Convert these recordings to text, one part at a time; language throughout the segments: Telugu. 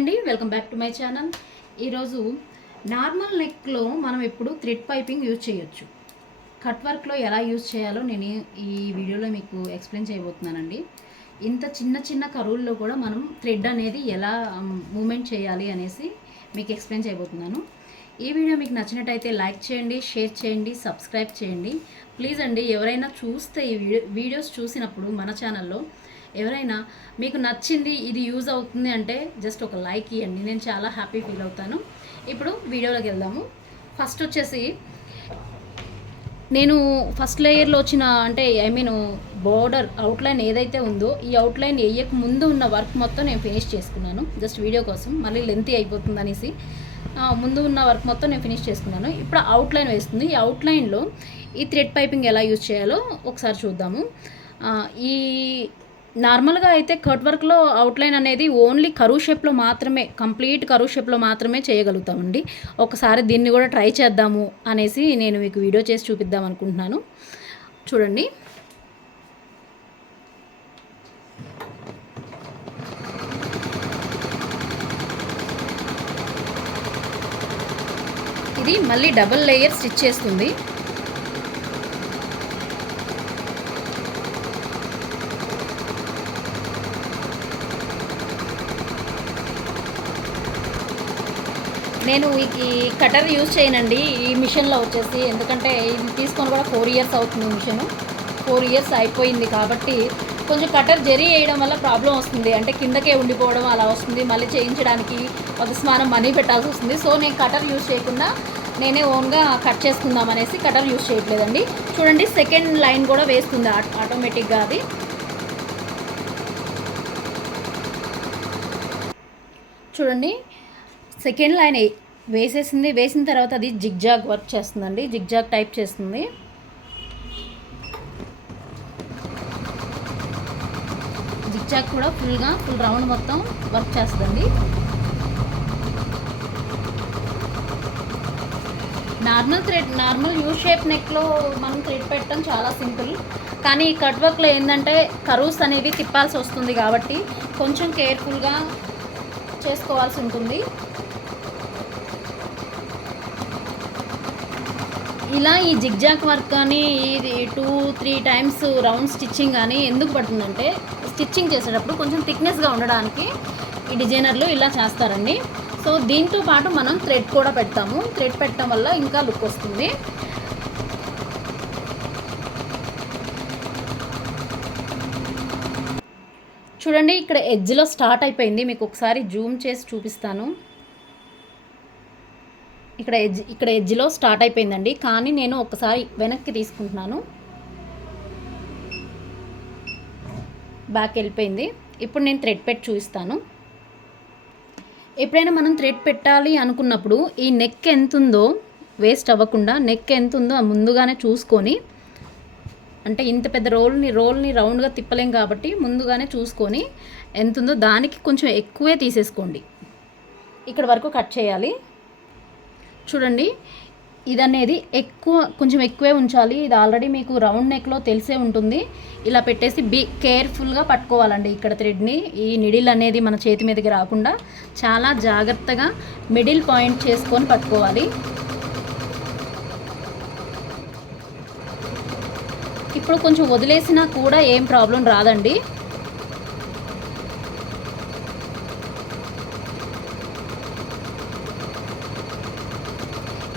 అండి welcome back to my channel. ఈరోజు నార్మల్ నెక్లో మనం ఎప్పుడు థ్రెడ్ పైపింగ్ యూజ్ చేయొచ్చు. కట్ వర్క్లో ఎలా యూజ్ చేయాలో నేను ఈ- వీడియోలో మీకు ఎక్స్ప్లెయిన్ చేయబోతున్నానండి. ఇంత చిన్న చిన్న కరువుల్లో కూడా మనం థ్రెడ్ అనేది ఎలా మూమెంట్ చేయాలి అనేసి మీకు ఎక్స్ప్లెయిన్ చేయబోతున్నాను. ఈ వీడియో మీకు నచ్చినట్టయితే లైక్ చేయండి షేర్ చేయండి సబ్స్క్రైబ్ చేయండి. ప్లీజ్ అండి ఎవరైనా చూస్తే ఈ వీడియోస్ చూసినప్పుడు మన ఛానల్లో ఎవరైనా మీకు నచ్చింది ఇది యూజ్ అవుతుంది అంటే జస్ట్ ఒక లైక్ ఇవ్వండి. నేను చాలా హ్యాపీ ఫీల్ అవుతాను. ఇప్పుడు వీడియోలోకి వెళ్దాము. ఫస్ట్ వచ్చేసి నేను ఫస్ట్ లేయర్లో వచ్చిన అంటే ఐ మీన్ బోర్డర్ అవుట్లైన్ ఏదైతే ఉందో ఈ అవుట్లైన్ వేయక ముందు ఉన్న వర్క్ మొత్తం నేను ఫినిష్ చేసుకున్నాను. జస్ట్ వీడియో కోసం. మళ్ళీ లెంతీ అయిపోతుంది అనేసి. ముందు ఉన్న వర్క్ మొత్తం నేను ఫినిష్ చేసుకున్నాను. ఇప్పుడు అవుట్లైన్ వేస్తుంది. ఈ అవుట్లైన్లో ఈ థ్రెడ్ పైపింగ్ ఎలా యూజ్ చేయాలో ఒకసారి చూద్దాము. ఈ నార్మల్గా అయితే కట్ వర్క్లో అవుట్లైన్ అనేది ఓన్లీ కరువు షేప్లో మాత్రమే కంప్లీట్ కరువు షేప్లో మాత్రమే చేయగలుగుతామండి. ఒకసారి దీన్ని కూడా ట్రై చేద్దాము అనేసి నేను మీకు వీడియో చేసి చూపిద్దాం అనుకుంటున్నాను. చూడండి. ఇది మళ్ళీ డబుల్ లేయర్ స్టిచ్ చేస్తుంది. నేను ఈ- కటర్ యూజ్ చేయనండి ఈ మిషన్లో వచ్చేసి. ఎందుకంటే ఇది తీసుకొని కూడా ఫోర్ ఇయర్స్ అవుతుంది మిషన్. ఫోర్ ఇయర్స్ అయిపోయింది కాబట్టి కొంచెం కటర్ జరీ వేయడం వల్ల ప్రాబ్లం వస్తుంది. అంటే కిందకే ఉండిపోవడం అలా వస్తుంది. మళ్ళీ చేయించడానికి ఒక మనీ పెట్టాల్సి వస్తుంది. సో నేను కటర్ యూజ్ చేయకుండా నేనే ఓన్గా కట్ చేసుకుందాం అనేసి కటర్ యూజ్ చేయట్లేదండి. చూడండి సెకండ్ లైన్ కూడా వేస్తుంది ఆటోమేటిక్గా అది. చూడండి సెకండ్ లైన్ ఏ- వేసేసింది. వేసిన తర్వాత అది జిగ్జాగ్ వర్క్ చేస్తుందండి. జిగ్జాగ్ టైప్ చేస్తుంది. జిగ్జాగ్ కూడా ఫుల్గా ఫుల్ రౌండ్ మొత్తం వర్క్ చేస్తుందండి. Normal thread normal U shape నెక్లో మనం థ్రెడ్ పెట్టడం చాలా సింపుల్. కానీ ఈ కట్ వర్క్లో ఏంటంటే కరూస్ అనేవి తిప్పాల్సి వస్తుంది కాబట్టి కొంచెం కేర్ఫుల్గా చేసుకోవాల్సి ఉంటుంది. ఇలా ఈ జిగ్జాక్ వర్క్ కానీ ఇది two three times round stitching కానీ ఎందుకు పడుతుందంటే స్టిచ్చింగ్ చేసేటప్పుడు కొంచెం థిక్నెస్గా ఉండడానికి ఈ డిజైనర్లు ఇలా చేస్తారండి. సో దీంతో పాటు మనం థ్రెడ్ కూడా పెడతాము. థ్రెడ్ పెట్టడం వల్ల ఇంకా లుక్ వస్తుంది. చూడండి ఇక్కడ ఎడ్జ్లో స్టార్ట్ అయిపోయింది. మీకు ఒకసారి జూమ్ చేసి చూపిస్తాను. ఇక్కడ ఎడ్జ్ ఇక్కడ ఎడ్జ్లో స్టార్ట్ అయిపోయిందండి. కానీ నేను ఒకసారి వెనక్కి తీసుకుంటున్నాను. బ్యాక్ వెళ్ళిపోయింది. ఇప్పుడు నేను థ్రెడ్ పెట్టి చూపిస్తాను. ఎప్పుడైనా మనం థ్రెడ్ పెట్టాలి అనుకున్నప్పుడు ఈ నెక్ ఎంత ఉందో వేస్ట్ అవ్వకుండా నెక్ ఎంత ఉందో ముందుగానే చూసుకొని అంటే ఇంత పెద్ద రోల్ని రోల్ని రౌండ్గా తిప్పలేం కాబట్టి ముందుగానే చూసుకొని ఎంత ఉందో దానికి కొంచెం ఎక్కువే తీసేసుకోండి. ఇక్కడ వరకు కట్ చేయాలి. చూడండి ఇది అనేది ఎక్కువ కొంచెం ఎక్కువే ఉంచాలి. ఇది ఆల్రెడీ మీకు రౌండ్ నెక్లో తెలిసే ఉంటుంది. ఇలా పెట్టేసి బీ కేర్ఫుల్గా పట్టుకోవాలండి ఇక్కడ థ్రెడ్ని. ఈ నిడిల్ అనేది మన చేతి మీదకి రాకుండా చాలా జాగ్రత్తగా మిడిల్ పాయింట్ చేసుకొని పట్టుకోవాలి. ఇప్పుడు కొంచెం వదిలేసినా కూడా ఏం ప్రాబ్లం రాదండి.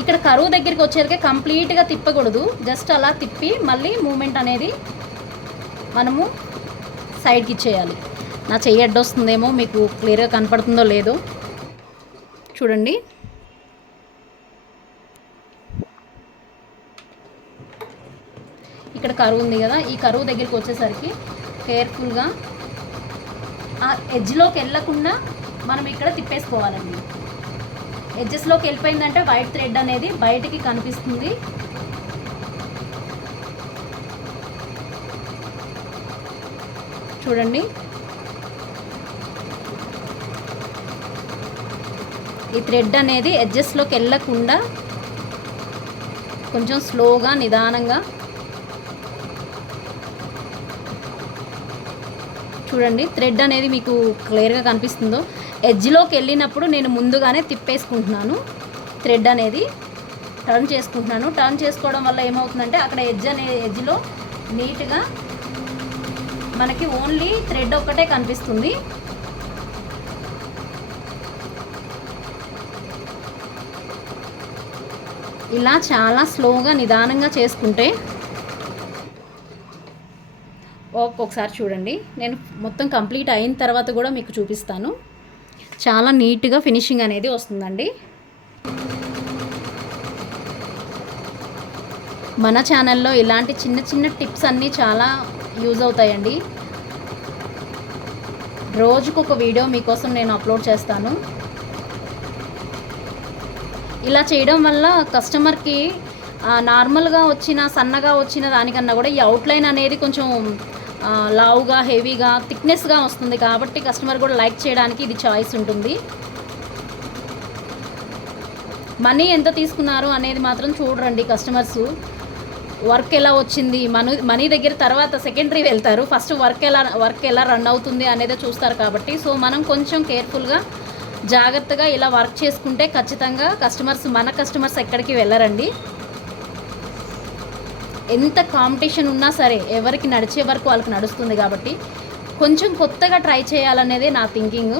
ఇక్కడ కరువు దగ్గరికి వచ్చేసరికి కంప్లీట్గా తిప్పకూడదు. జస్ట్ అలా తిప్పి మళ్ళీ మూమెంట్ అనేది మనము సైడ్కి ఇచ్చేయాలి. నా చెయ్యి అడ్డొస్తుందేమో మీకు క్లియర్గా కనపడుతుందో లేదో. చూడండి. ఇక్కడ కరువు ఉంది కదా ఈ కరువు దగ్గరికి వచ్చేసరికి కేర్ఫుల్గా ఆ ఎడ్జ్లోకి వెళ్ళకుండా మనం ఇక్కడ తిప్పేసుకోవాలండి. ఎడ్జెస్లోకి వెళ్ళిపోయిందంటే వైట్ థ్రెడ్ అనేది బయటికి కనిపిస్తుంది. చూడండి. ఈ థ్రెడ్ అనేది ఎడ్జెస్లోకి వెళ్ళకుండా కొంచెం స్లోగా నిదానంగా చూడండి. థ్రెడ్ అనేది మీకు క్లియర్గా కనిపిస్తుందో. ఎడ్జ్లోకి వెళ్ళినప్పుడు నేను ముందుగానే తిప్పేసుకుంటున్నాను. థ్రెడ్ అనేది టర్న్ చేసుకుంటున్నాను. టర్న్ చేసుకోవడం వల్ల ఏమవుతుందంటే అక్కడ ఎడ్జ్ అనే ఎడ్జ్లో నీట్గా మనకి ఓన్లీ థ్రెడ్ ఒక్కటే కనిపిస్తుంది. ఇలా చాలా స్లోగా నిదానంగా చేసుకుంటే ఒక్కొక్కసారి చూడండి. నేను మొత్తం కంప్లీట్ అయిన తర్వాత కూడా మీకు చూపిస్తాను. చాలా నీట్గా ఫినిషింగ్ అనేది వస్తుందండి. మన ఛానల్లో ఇలాంటి చిన్న చిన్న టిప్స్ అన్నీ చాలా యూజ్ అవుతాయండి. రోజుకు ఒక వీడియో మీకోసం నేను అప్లోడ్ చేస్తాను. ఇలా చేయడం వల్ల కస్టమర్కి నార్మల్గా వచ్చిన సన్నగా వచ్చిన దానికన్నా కూడా ఈ అవుట్లైన్ అనేది కొంచెం లావుగా హెవీగా థిక్నెస్గా వస్తుంది కాబట్టి కస్టమర్ కూడా లైక్ చేయడానికి ఇది చాయిస్ ఉంటుంది. మనీ ఎంత తీసుకున్నారు అనేది మాత్రం చూడరండి కస్టమర్స్ వర్క్ ఎలా వచ్చింది? మనీ మనీ దగ్గర తర్వాత సెకండరీ వెళ్తారు. ఫస్ట్ వర్క్ ఎలా వర్క్ ఎలా రన్ అవుతుంది అనేది చూస్తారు కాబట్టి. సో మనం కొంచెం కేర్ఫుల్గా జాగ్రత్తగా ఇలా వర్క్ చేసుకుంటే ఖచ్చితంగా కస్టమర్స్ మన కస్టమర్స్ ఎక్కడికి వెళ్ళరండి. ఎంత కాంపిటీషన్ ఉన్నా సరే ఎవరికి నడిచే వరకు వాళ్ళకి నడుస్తుంది కాబట్టి కొంచెం కొత్తగా ట్రై చేయాలనేదే నా థింకింగ్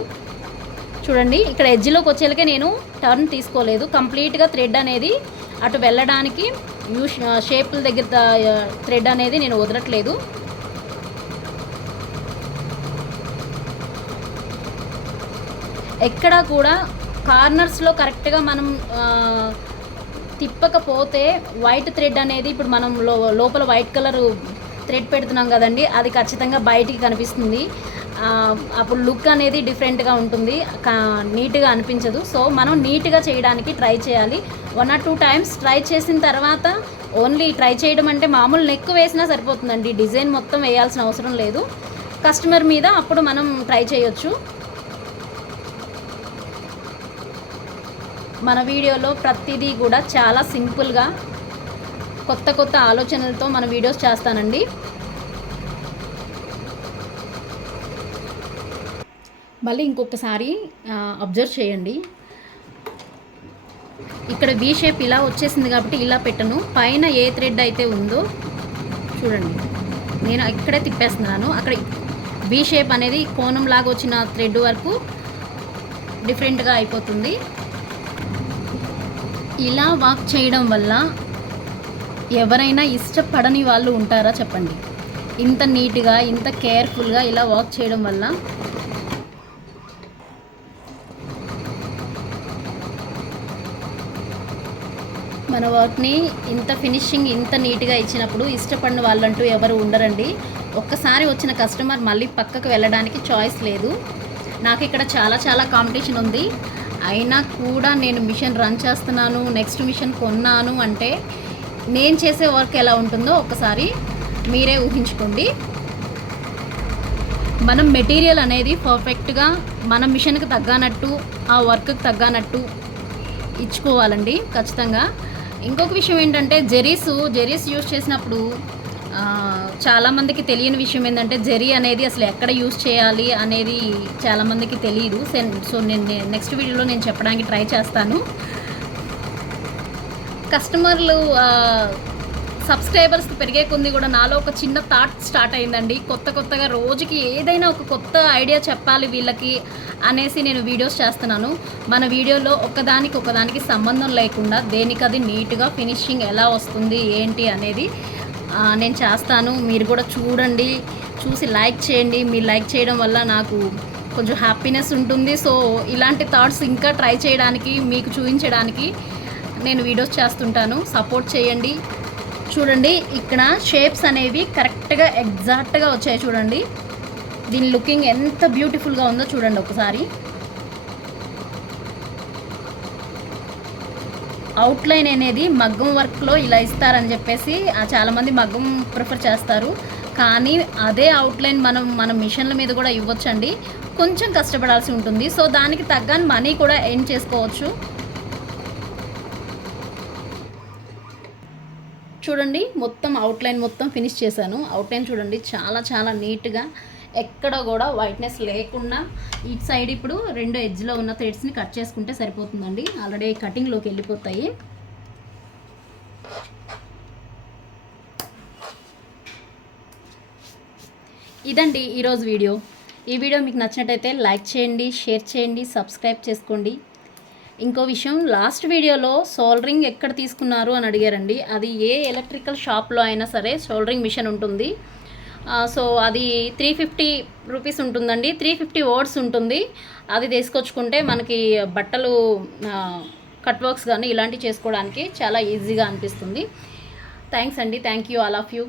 చూడండి ఇక్కడ ఎడ్జ్లోకి వచ్చేలకే నేను టర్న్ తీసుకోలేదు. కంప్లీట్గా థ్రెడ్ అనేది అటు వెళ్ళడానికి యూ షేపుల దగ్గర థ్రెడ్ అనేది నేను వదలట్లేదు. ఎక్కడా కూడా కార్నర్స్లో కరెక్ట్గా మనం తిప్పకపోతే వైట్ థ్రెడ్ అనేది ఇప్పుడు మనం లో లోపల వైట్ కలర్ థ్రెడ్ పెడుతున్నాం కదండి అది ఖచ్చితంగా బయటికి కనిపిస్తుంది. అప్పుడు లుక్ అనేది డిఫరెంట్గా ఉంటుంది నీట్గా అనిపించదు. సో మనం నీట్గా చేయడానికి ట్రై చేయాలి. One or two times try చేసిన తర్వాత ఓన్లీ ట్రై చేయడం అంటే మామూలు నెక్ వేసినా సరిపోతుందండి. డిజైన్ మొత్తం వేయాల్సిన అవసరం లేదు. కస్టమర్ మీద అప్పుడు మనం ట్రై చేయొచ్చు. మన వీడియోలో ప్రతిదీ కూడా చాలా సింపుల్గా కొత్త కొత్త ఆలోచనలతో మన వీడియోస్ చేస్తానండి. మళ్ళీ ఇంకొకసారి అబ్జర్వ్ చేయండి. ఇక్కడ వీ షేప్ ఇలా వచ్చేసింది కాబట్టి ఇలా పెట్టను. పైన ఏ థ్రెడ్ అయితే ఉందో చూడండి. నేను ఇక్కడే తిప్పేస్తున్నాను. అక్కడ వీ షేప్ అనేది కోణం లాగా వచ్చిన థ్రెడ్ వరకు డిఫరెంట్గా అయిపోతుంది. ఇలా వాక్ చేయడం వల్ల ఎవరైనా ఇష్టపడని వాళ్ళు ఉంటారా చెప్పండి. ఇంత నీట్గా ఇంత కేర్ఫుల్గా ఇలా వాక్ చేయడం వల్ల మన వర్క్ని ఇంత ఫినిషింగ్ ఇంత నీట్గా ఇచ్చినప్పుడు ఇష్టపడిన వాళ్ళంటూ ఎవరు ఉండరండి. ఒక్కసారి వచ్చిన కస్టమర్ మళ్ళీ పక్కకు వెళ్ళడానికి చాయిస్ లేదు. నాకు ఇక్కడ చాలా చాలా కాంపిటీషన్ ఉంది. అయినా కూడా నేను మిషన్ రన్ చేస్తున్నాను నెక్స్ట్ మిషన్ కొన్నాను అంటే నేను చేసే వర్క్ ఎలా ఉంటుందో ఒక్కసారి మీరే ఊహించుకోండి. మనం మెటీరియల్ అనేది పర్ఫెక్ట్గా మన మిషన్కి తగ్గనట్టు ఆ వర్క్కి తగ్గనట్టు ఇచ్చుకోవాలండి ఖచ్చితంగా. ఇంకొక విషయం ఏంటంటే జెరీస్ జెరీస్ యూజ్ చేసినప్పుడు చాలామందికి తెలియని విషయం ఏంటంటే జెరీ అనేది అసలు ఎక్కడ యూజ్ చేయాలి అనేది చాలామందికి తెలియదు సో నేను నెక్స్ట్ వీడియోలో నేను చెప్పడానికి ట్రై చేస్తాను. కస్టమర్లు సబ్స్క్రైబర్స్ పెరిగే కొద్ది కూడా నాలో ఒక చిన్న థాట్ స్టార్ట్ అయిందండి. కొత్త కొత్తగా రోజుకి ఏదైనా ఒక కొత్త ఐడియా చెప్పాలి వీళ్ళకి అనేసి నేను వీడియోస్ చేస్తున్నాను. మన వీడియోలో ఒకదానికి ఒకదానికి సంబంధం లేకుండా దేనికది నీట్గా ఫినిషింగ్ ఎలా వస్తుంది ఏంటి అనేది నేను చేస్తాను. మీరు కూడా చూడండి. చూసి లైక్ చేయండి. మీరు లైక్ చేయడం వల్ల నాకు కొంచెం హ్యాపీనెస్ ఉంటుంది. సో ఇలాంటి థాట్స్ ఇంకా ట్రై చేయడానికి మీకు చూపించడానికి నేను వీడియోస్ చేస్తుంటాను. సపోర్ట్ చేయండి. చూడండి ఇక్కడ షేప్స్ అనేవి కరెక్ట్గా ఎగ్జాక్ట్గా వచ్చాయి చూడండి. దీని లుకింగ్ ఎంత బ్యూటిఫుల్గా ఉందో చూడండి ఒకసారి. అవుట్లైన్ అనేది మగ్గం వర్క్లో ఇలా ఇస్తారని చెప్పేసి చాలామంది మగ్గం ప్రిఫర్ చేస్తారు. కానీ అదే అవుట్లైన్ మనం మన మిషన్ల మీద కూడా ఇవ్వచ్చండి. కొంచెం కష్టపడాల్సి ఉంటుంది. సో దానికి తగ్గని మనీ కూడా ఎయిన్ చేసుకోవచ్చు. చూడండి మొత్తం అవుట్లైన్ మొత్తం ఫినిష్ చేశాను. అవుట్లైన్ చూడండి చాలా చాలా నీట్గా ఎక్కడ కూడా వైట్నెస్ లేకుండా ఇటు సైడ్ ఇప్పుడు రెండు ఎడ్జ్లో ఉన్న థ్రెడ్స్ని కట్ చేసుకుంటే సరిపోతుందండి. ఆల్రెడీ కటింగ్లోకి వెళ్ళిపోతాయి. ఇదండి ఈరోజు వీడియో. ఈ వీడియో మీకు నచ్చినట్టయితే లైక్ చేయండి షేర్ చేయండి సబ్స్క్రైబ్ చేసుకోండి. ఇంకో విషయం లాస్ట్ వీడియోలో సోల్డరింగ్ ఎక్కడ తీసుకున్నారు అని అడిగారండి. అది ఏ ఎలక్ట్రికల్ షాప్లో అయినా సరే సోల్డరింగ్ మిషన్ ఉంటుంది. సో అది త్రీ ఫిఫ్టీ రూపీస్ ఉంటుందండి. త్రీ ఫిఫ్టీ వర్డ్స్ ఉంటుంది. అది తీసుకొచ్చుకుంటే మనకి బట్టలు కట్ వర్క్స్ కానీ ఇలాంటివి చేసుకోవడానికి చాలా ఈజీగా అనిపిస్తుంది. థ్యాంక్స్ అండి. Thank you all of you